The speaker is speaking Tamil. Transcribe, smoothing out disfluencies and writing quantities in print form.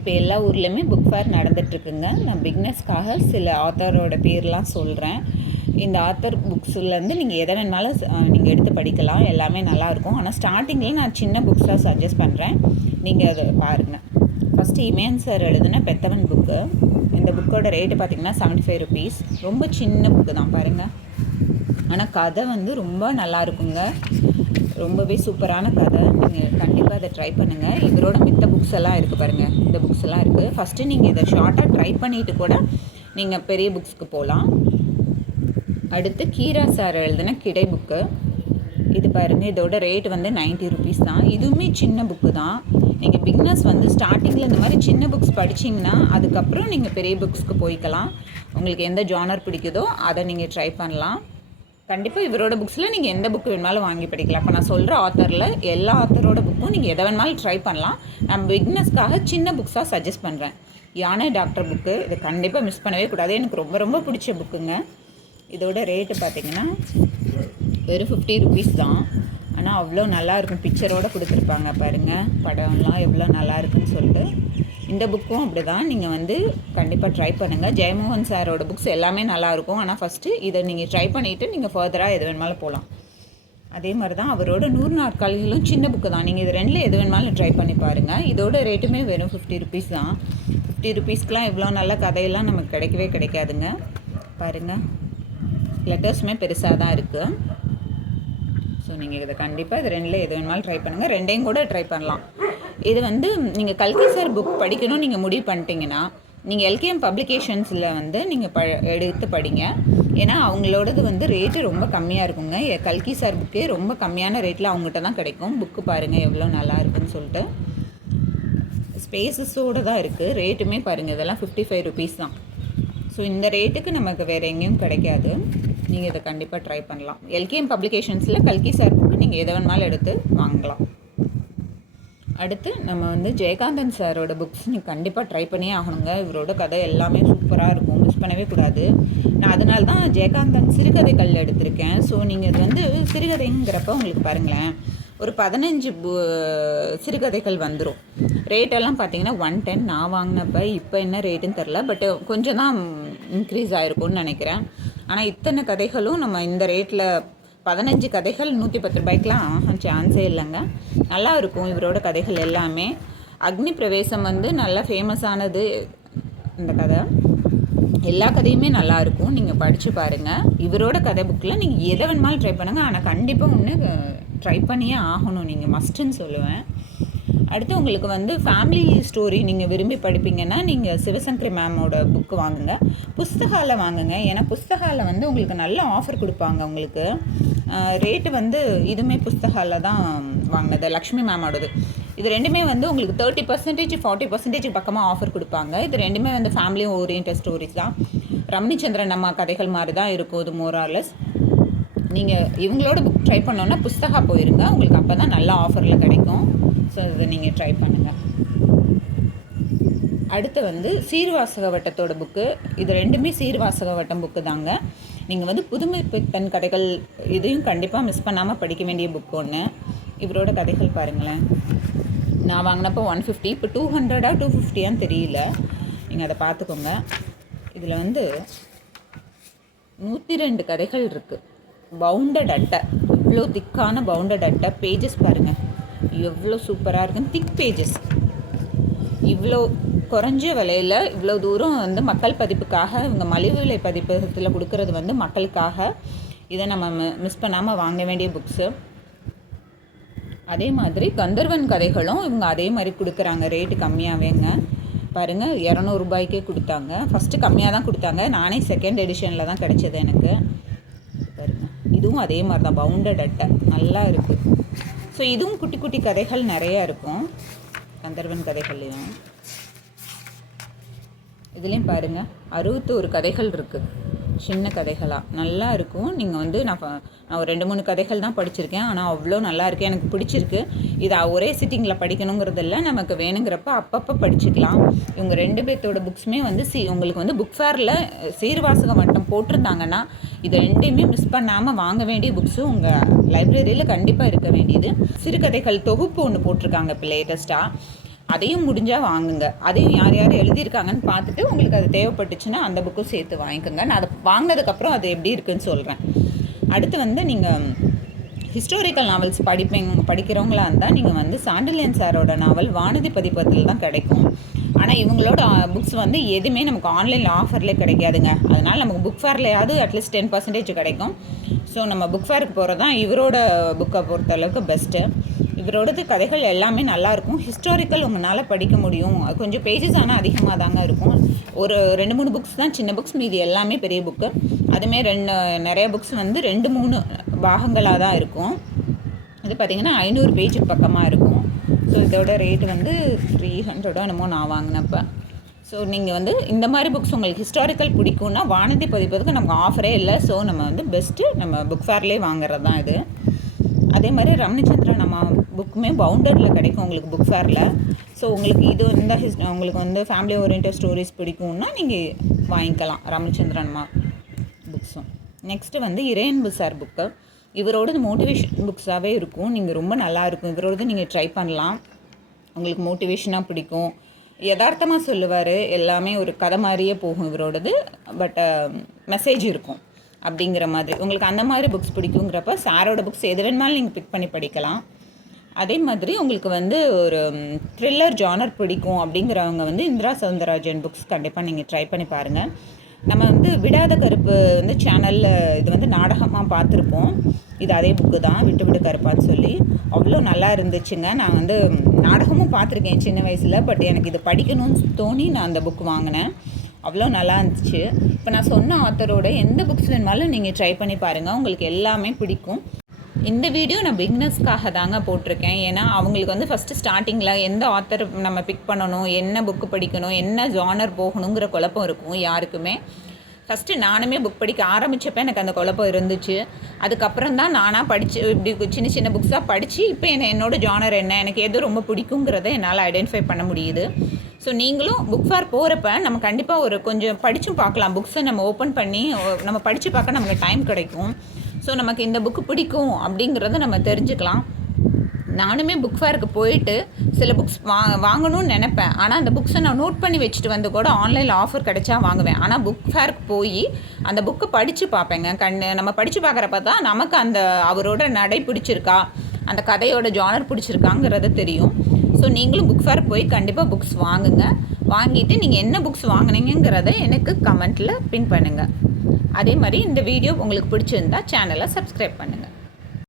இப்போ எல்லா ஊர்லேயுமே புக் ஃபேர் நடந்துகிட்ருக்குங்க. நான் பிக்னஸ்க்காக சில ஆத்தரோட பேர்லாம் சொல்கிறேன். இந்த ஆத்தர் புக்ஸ்லேருந்து நீங்கள் எதை வேணுனாலும் நீங்கள் எடுத்து படிக்கலாம். எல்லாமே நல்லாயிருக்கும். ஆனால் ஸ்டார்டிங்கில் நான் சின்ன புக்ஸாக சஜஸ்ட் பண்ணுறேன். நீங்கள் அதை பாருங்கள். ஃபஸ்ட்டு இமயன் சார் எழுதின பெத்தவன் புக்கு. இந்த புக்கோட ரேட்டு பார்த்திங்கன்னா 75 ருபீஸ். ரொம்ப சின்ன புக்கு தான் பாருங்கள். ஆனால் கதை வந்து ரொம்ப நல்லா இருக்குங்க. ரொம்பவே சூப்பரான கதை. நீங்கள் கண்டிப்பாக அதை ட்ரை பண்ணுங்கள். இவரோட மித்த புக்ஸ் எல்லாம் இருக்குது பாருங்கள். இந்த புக்ஸ் எல்லாம் இருக்குது. ஃபஸ்ட்டு நீங்கள் இதை ஷார்ட்டாக ட்ரை பண்ணிவிட்டு கூட நீங்கள் பெரிய புக்ஸ்க்கு போகலாம். அடுத்து கீரா சார் எழுதின கிடை புக்கு. இது பாருங்கள். இதோட ரேட் வந்து 90 ருபீஸ் தான். இதுவுமே சின்ன புக்கு தான். நீங்கள் பிக்னஸ் வந்து ஸ்டார்டிங்கில் இந்த மாதிரி சின்ன புக்ஸ் படிச்சிங்கன்னா அதுக்கப்புறம் நீங்கள் பெரிய புக்ஸ்க்கு போய்க்கலாம். உங்களுக்கு எந்த ஜானர் பிடிக்குதோ அதை நீங்கள் ட்ரை பண்ணலாம். கண்டிப்பாக இவரோட புக்ஸில் நீங்கள் எந்த புக்கு வேணுமாலும் வாங்கி படிக்கலாம். இப்போ நான் சொல்கிற ஆத்தரில் எல்லா ஆத்தரோட புக்கும் நீங்கள் எதை வேணுமாலும் ட்ரை பண்ணலாம். நான் பிக்னஸ்க்காக சின்ன புக்ஸாக சஜஸ்ட் பண்ணுறேன். யானை டாக்டர் புக்கு. இதை கண்டிப்பாக மிஸ் பண்ணவே கூடாது. எனக்கு ரொம்ப ரொம்ப பிடிச்ச புக்குங்க. இதோட ரேட்டு பார்த்திங்கன்னா வெறும் 50 ருபீஸ் தான். ஆனால் அவ்வளோ நல்லாயிருக்கும். பிக்சரோடு கொடுத்துருப்பாங்க பாருங்கள். படம்லாம் எவ்வளோ நல்லா இருக்குன்னு சொல்லிட்டு. இந்த புக்கும் அப்படி தான். நீங்கள் வந்து கண்டிப்பாக ட்ரை பண்ணுங்கள். ஜெயமோகன் சாரோட புக்ஸ் எல்லாமே நல்லாயிருக்கும். ஆனால் ஃபஸ்ட்டு இதை நீங்கள் ட்ரை பண்ணிவிட்டு நீங்கள் ஃபர்தராக எது வேணுமாலும் போகலாம். அதே மாதிரி தான் அவரோட 100 நாட்காலிகளும் சின்ன புக்கு தான். நீங்கள் இது ரெண்டில் எது வேணுமாலும் ட்ரை பண்ணி பாருங்கள். இதோட ரேட்டுமே வெறும் 50 ருபீஸ் தான். 50 ருபீஸ்க்கெலாம் இவ்வளோ நல்ல கதையெல்லாம் நமக்கு கிடைக்கவே கிடைக்காதுங்க. பாருங்கள், லெட்டர்ஸுமே பெருசாக தான் இருக்குது. ஸோ நீங்கள் இதை கண்டிப்பாக இது ரெண்டில் எது வேணுமாலும் ட்ரை பண்ணுங்கள். ரெண்டையும் கூட ட்ரை பண்ணலாம். இது வந்து நீங்கள் கல்கி சார் புக் படிக்கணும் நீங்கள் முடிவு பண்ணிட்டீங்கன்னா நீங்கள் எல்கேஎம் பப்ளிகேஷன்ஸில் வந்து நீங்கள் எடுத்து படிங்க. ஏன்னா அவங்களோடது வந்து ரேட்டு ரொம்ப கம்மியாக இருக்குங்க. கல்கி சார் புக்கே ரொம்ப கம்மியான ரேட்டில் அவங்ககிட்ட தான் கிடைக்கும். புக்கு பாருங்கள் எவ்வளோ நல்லா இருக்குன்னு சொல்லிட்டு. ஸ்பேசஸோடு தான் இருக்குது. ரேட்டுமே பாருங்கள். இதெல்லாம் 55 ருபீஸ் தான். ஸோ இந்த ரேட்டுக்கு நமக்கு வேறு எங்கேயும் கிடைக்காது. நீங்கள் இதை கண்டிப்பாக ட்ரை பண்ணலாம். எல்கேஎம் பப்ளிகேஷன்ஸில் கல்கி சார் புக்கு நீங்கள் எதை வேணுமாலும் எடுத்து வாங்கலாம். அடுத்து நம்ம வந்து ஜெயகாந்தன் சாரோட புக்ஸ் நீங்கள் கண்டிப்பாக ட்ரை பண்ணியே ஆகணுங்க. இவரோட கதை எல்லாமே சூப்பராக இருக்கும். மிஸ் பண்ணவே கூடாது. நான் அதனால தான் ஜெயகாந்தன் சிறுகதைகள் எடுத்திருக்கேன். ஸோ நீங்கள் இது வந்து சிறுகதைங்கிறப்ப உங்களுக்கு பாருங்களேன், ஒரு 15 சிறுகதைகள் வந்துடும். ரேட்டெல்லாம் பார்த்தீங்கன்னா 110. நான் வாங்கினப்போ இப்போ என்ன ரேட்டுன்னு தெரில. பட் கொஞ்சம் தான் இன்க்ரீஸ் ஆகிருக்கும்னு நினைக்கிறேன். ஆனால் இத்தனை கதைகளும் நம்ம இந்த ரேட்டில் 15 கதைகள் 110 ரூபாய்க்கெலாம் சான்ஸே இல்லைங்க. நல்லா இருக்கும் இவரோட கதைகள் எல்லாமே. அக்னி பிரவேசம் வந்து நல்லா ஃபேமஸானது இந்த கதை. எல்லா கதையுமே நல்லாயிருக்கும். நீங்கள் படித்து பாருங்கள். இவரோட கதை புக்கில் நீங்கள் எதை வேணுமாலும் ட்ரை பண்ணுங்கள். ஆனால் கண்டிப்பாக ஒன்று ட்ரை பண்ணியே ஆகணும். நீங்கள் மஸ்ட்டுன்னு சொல்லுவேன். அடுத்து உங்களுக்கு வந்து ஃபேமிலி ஸ்டோரி நீங்கள் விரும்பி படிப்பீங்கன்னா நீங்கள் சிவசங்கரி மேமோட புக்கு வாங்குங்க. புஸ்தகாவில் வாங்குங்க. ஏன்னா புஸ்தகாவில் வந்து உங்களுக்கு நல்ல ஆஃபர் கொடுப்பாங்க. உங்களுக்கு ரேட்டு வந்து இதுவுமே புஸ்தகாவில் தான் வாங்கினது, லக்ஷ்மி மேமோடது. இது ரெண்டுமே வந்து உங்களுக்கு 30% 40% பக்கமாக ஆஃபர் கொடுப்பாங்க. இது ரெண்டுமே வந்து ஃபேமிலி ஓரியன்ட் ஸ்டோரிஸ் தான். ரமணிச்சந்திரன் அம்மா கதைகள் மாதிரி தான் இருக்கும் இது மோராலஸ். நீங்கள் இவங்களோட புக் ட்ரை பண்ணோன்னா புஸ்தகா போயிருங்க. உங்களுக்கு அப்போ தான் நல்ல ஆஃபரில் கிடைக்கும். ஸோ இதை நீங்கள் ட்ரை பண்ணுங்கள். அடுத்து வந்து சீர்வாசக வட்டத்தோட புக்கு. இது ரெண்டுமே சீர்வாசக வட்டம் புக்கு தாங்க. நீங்கள் வந்து புதுமை பித்தன் கதைகள் இதையும் கண்டிப்பாக மிஸ் பண்ணாமல் படிக்க வேண்டிய புக் ஒன்று. இவரோட கதைகள் பாருங்களேன். நான் வாங்கினப்போ 150. இப்போ 200 250 தெரியல. நீங்கள் அதை பார்த்துக்கோங்க. இதில் வந்து 102 கதைகள் இருக்குது. பவுண்டட் அட்டை, இவ்வளோ திக்கான பவுண்டட் அட்டை. பேஜஸ் பாருங்கள் எவ்வளோ சூப்பராக இருக்குன்னு. திக் பேஜஸ். இவ்வளோ குறைஞ்ச விலையில் இவ்வளோ தூரம் வந்து மக்கள் பதிப்புக்காக இவங்க மலிவு விலை பதிப்பகத்தில் கொடுக்கறது வந்து மக்களுக்காக. இதை நம்ம மிஸ் பண்ணாமல் வாங்க வேண்டிய புக்ஸு. அதே மாதிரி கந்தர்வன் கதைகளும் இவங்க அதே மாதிரி கொடுக்குறாங்க. ரேட்டு கம்மியாகவேங்க. பாருங்கள் 200 ரூபாய்க்கே கொடுத்தாங்க. ஃபஸ்ட்டு கம்மியாக தான் கொடுத்தாங்க. நானே செகண்ட் எடிஷனில் தான் கிடைச்சது எனக்கு. பாருங்கள் இதுவும் அதே மாதிரி தான் பவுண்டட் அட்டை. நல்லா இருக்குது. ஸோ இதுவும் குட்டி குட்டி கதைகள் நிறையா இருக்கும் கந்தர்வன் கதைகள்லையும். இதுலேயும் பாருங்கள் 61 கதைகள் இருக்குது. சின்ன கதைகளாக நல்லா இருக்கும். நீங்கள் வந்து நான் ஒரு 2-3 கதைகள் தான் படிச்சிருக்கேன். ஆனால் அவ்வளோ நல்லா இருக்குது. எனக்கு பிடிச்சிருக்கு. இதை ஒரே சிட்டிங்கில் படிக்கணுங்கிறதில்ல. நமக்கு வேணுங்கிறப்ப அப்பப்போ படிச்சுக்கலாம். இவங்க 2 பேர்த்தோட புக்ஸுமே வந்து உங்களுக்கு வந்து புக் ஃபேரில் சீர்வாசகம் வட்டம் போட்டிருந்தாங்கன்னா இது ரெண்டையுமே மிஸ் பண்ணாமல் வாங்க வேண்டிய புக்ஸு உங்கள் லைப்ரரியில் கண்டிப்பாக இருக்க வேண்டியது. சிறுகதைகள் தொகுப்பு ஒன்று போட்டிருக்காங்க இப்போ லேட்டஸ்ட்டாக. அதையும் முடிஞ்சால் வாங்குங்க. அதையும் யார் யார் எழுதியிருக்காங்கன்னு பார்த்துட்டு உங்களுக்கு அது தேவைப்பட்டுச்சுன்னா அந்த புக்கும் சேர்த்து வாங்கிக்கோங்க. நான் அதை வாங்கினதுக்கப்புறம் அது எப்படி இருக்குதுன்னு சொல்கிறேன். அடுத்து வந்து நீங்கள் ஹிஸ்டாரிக்கல் நாவல்ஸ் படிக்கிறவங்களா இருந்தால் நீங்கள் வந்து சாண்டில்யன் சாரோட நாவல் வானதி பதிப்பகத்தில் தான் கிடைக்கும். ஆனால் இவங்களோட புக்ஸ் வந்து எதுவுமே நமக்கு ஆன்லைனில் ஆஃபர்லேயே கிடைக்காதுங்க. அதனால் நமக்கு புக் ஃபேர்லையாவது அட்லீஸ்ட் 10% கிடைக்கும். ஸோ நம்ம புக் ஃபேருக்கு போகிறது தான் இவரோட புக்கை பொறுத்தளவுக்கு பெஸ்ட்டு. இவரோடது கதைகள் எல்லாமே நல்லாயிருக்கும். ஹிஸ்டாரிக்கல் உங்களால் படிக்க முடியும். கொஞ்சம் பேஜஸ் ஆனால் அதிகமாக தாங்க இருக்கும். ஒரு 2-3 புக்ஸ் தான் சின்ன புக்ஸ், மீதி எல்லாமே பெரிய புக்கு. அதுமாரி நிறைய புக்ஸ் வந்து 2-3 பாகங்களாக தான் இருக்கும். இது பார்த்திங்கன்னா 500 பேஜுக்கு பக்கமாக இருக்கும். ஸோ இதோட ரேட்டு வந்து 300 என்னமோ நான் வாங்கினப்போ. ஸோ நீங்கள் வந்து இந்த மாதிரி புக்ஸ் உங்களுக்கு ஹிஸ்டாரிக்கல் பிடிக்கும்னா வானதி பதிப்பதுக்கு நமக்கு ஆஃபரே இல்லை. ஸோ நம்ம வந்து பெஸ்ட்டு நம்ம புக் ஃபேர்லேயே வாங்குறது தான் இது. அதே மாதிரி ரமணிச்சந்திரன் நம்ம புக்குமே பவுண்டரில் கிடைக்கும் உங்களுக்கு புக் ஃபேரில். ஸோ உங்களுக்கு இது இந்த உங்களுக்கு வந்து ஃபேமிலி ஓரியன்டட் ஸ்டோரிஸ் பிடிக்கும்னா நீங்கள் வாங்கிக்கலாம் ரமணிச்சந்திரன் அம்மா புக்ஸும். நெக்ஸ்ட்டு வந்து இறையன்பு சார் புக்கு. இவரோடது மோட்டிவேஷன் புக்ஸாகவே இருக்கும். நீங்கள் ரொம்ப நல்லாயிருக்கும். இவரோடது நீங்கள் ட்ரை பண்ணலாம். உங்களுக்கு மோட்டிவேஷனாக பிடிக்கும். யதார்த்தமாக சொல்லுவார். எல்லாமே ஒரு கதை மாதிரியே போகும் இவரோடது. பட் மெசேஜ் இருக்கும் அப்படிங்கிற மாதிரி. உங்களுக்கு அந்த மாதிரி புக்ஸ் பிடிக்குங்கிறப்ப சாரோட புக்ஸ் எது வேணுமாலும் நீங்கள் பிக் பண்ணி படிக்கலாம். அதே மாதிரி உங்களுக்கு வந்து ஒரு த்ரில்லர் ஜானர் பிடிக்கும் அப்படிங்கிறவங்க வந்து இந்திரா சவுந்தரராஜன் புக்ஸ் கண்டிப்பாக நீங்கள் ட்ரை பண்ணி பாருங்கள். நம்ம வந்து விடாத கருப்பு வந்து சேனலில் இது வந்து நாடகமாக பார்த்துருப்போம். இது அதே புக்கு தான், விட்டு விட்டு கருப்பான்னு சொல்லி. அவ்வளோ நல்லா இருந்துச்சுங்க. நான் வந்து நாடகமும் பார்த்துருக்கேன் சின்ன வயசில். பட் எனக்கு இது படிக்கணும்னு தோணி நான் அந்த புக் வாங்கினேன். அவ்வளோ நல்லா இருந்துச்சு. இப்போ நான் சொன்ன ஆத்தரோட எந்த புக்ஸ் வேணுமாலும் நீங்கள் ட்ரை பண்ணி பாருங்கள். உங்களுக்கு எல்லாமே பிடிக்கும். இந்த வீடியோ நான் பிகினர்ஸ்க்காக தாங்க போட்டிருக்கேன். ஏன்னா அவங்களுக்கு வந்து ஃபஸ்ட்டு ஸ்டார்டிங்கில் எந்த ஆத்தர் நம்ம பிக் பண்ணணும், என்ன புக்கு படிக்கணும், என்ன ஜானர் போகணுங்கிற குழப்பம் இருக்கும் யாருக்குமே. ஃபஸ்ட்டு நானுமே புக் படிக்க ஆரம்பித்தப்போ எனக்கு அந்த குழப்பம் இருந்துச்சு. அதுக்கப்புறம் தான் நானாக படித்து இப்படி சின்ன சின்ன புக்ஸாக படித்து இப்போ என்னோடய ஜானர் என்ன, எனக்கு எது ரொம்ப பிடிக்குங்கிறத என்னால் ஐடென்டிஃபை பண்ண முடியுது. ஸோ நீங்களும் புக் ஃபேர் போகிறப்ப நம்ம கண்டிப்பாக ஒரு கொஞ்சம் படித்தும் பார்க்கலாம். புக்ஸை நம்ம ஓப்பன் பண்ணி நம்ம படித்து பார்க்க நமக்கு டைம் கிடைக்கும். ஸோ நமக்கு இந்த புக்கு பிடிக்கும் அப்படிங்கிறத நம்ம தெரிஞ்சுக்கலாம். நானுமே புக் ஃபேருக்கு போயிட்டு சில புக்ஸ் வாங்கணும்னு நினப்பேன். ஆனால் அந்த புக்ஸை நான் நோட் பண்ணி வச்சுட்டு வந்து கூட ஆன்லைனில் ஆஃபர் கிடைச்சா வாங்குவேன். ஆனால் புக் ஃபேருக்கு போய் அந்த புக்கை படித்து பார்ப்பேங்க. நம்ம படித்து பார்க்குறப்ப தான் நமக்கு அந்த அவரோட நடை பிடிச்சிருக்கா, அந்த கதையோட ஜானர் பிடிச்சிருக்காங்கிறது தெரியும். ஸோ நீங்களும் புக் ஃபேர் போய் கண்டிப்பாக புக்ஸ் வாங்குங்க. வாங்கிட்டு நீங்கள் என்ன புக்ஸ் வாங்கினீங்கிறத எனக்கு கமெண்ட்டில் பின் பண்ணுங்கள். அதே மாதிரி இந்த வீடியோ உங்களுக்கு பிடிச்சிருந்தா சேனலை சப்ஸ்கிரைப் பண்ணுங்கள்.